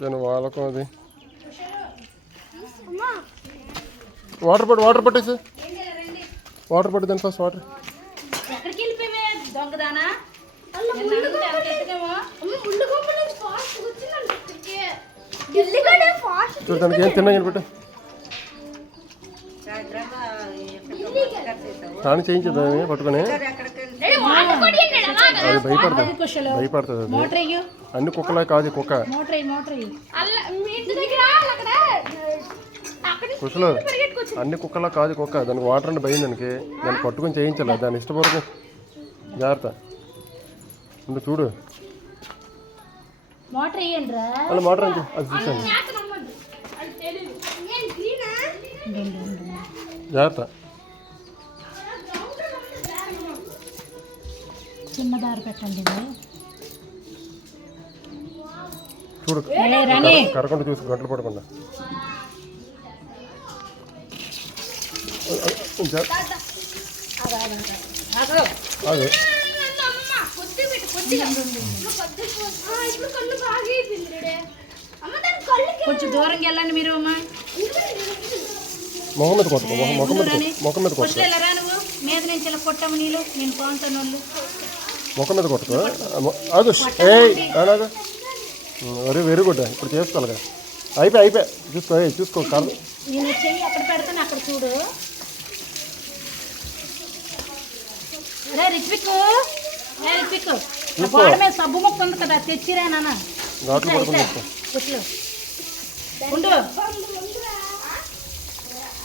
దాని వాలకం అది వాటర్ పట్టేసి వాటర్ పట్టు దాని ఫస్ట్ వాటర్ చూడు దానికి ఏం తిన్నా పెట్టు స్నానం చేయించద్దాన్ని పట్టుకొని అది భయపడుతుంది అది అన్ని కుక్కలా కాదు కుక్క కుక్కలు అన్ని కుక్కలా కాదు కుక్క దానికి వాటర్ అంటే భయం దాన్ని పట్టుకొని చేయించాలి దాన్ని ఇష్టపూర్వకం జాగ్రత్త ఉండు చూడు అలా మోటార్ అంటే అది చూసాను జాగ్రత్త చిన్న దారి పెట్టండి చూడు కరకుండా చూసి గంటలు పడకుండా అదే కొంచెం దూరంగా వెళ్ళండి మీరు మొహం మీద కొట్టుకో ముఖం మీద కొట్టుకో నువ్వు మీద నుంచి ఇలా కొట్టము నీళ్ళు నేను పోతాను వాళ్ళు ముఖం మీద కొట్టుకో అది అలాగా వెరీ గుడ్ ఇప్పుడు చేసుకోవాలి అయిపోయి చూసుకో కాదు నేను చెయ్యి అక్కడ పెడతాను అక్కడ చూడు రిత్విక్ గోడ మీద సబ్బు మొక్క ఉంది కదా తెచ్చిరా నాన్న ఉండు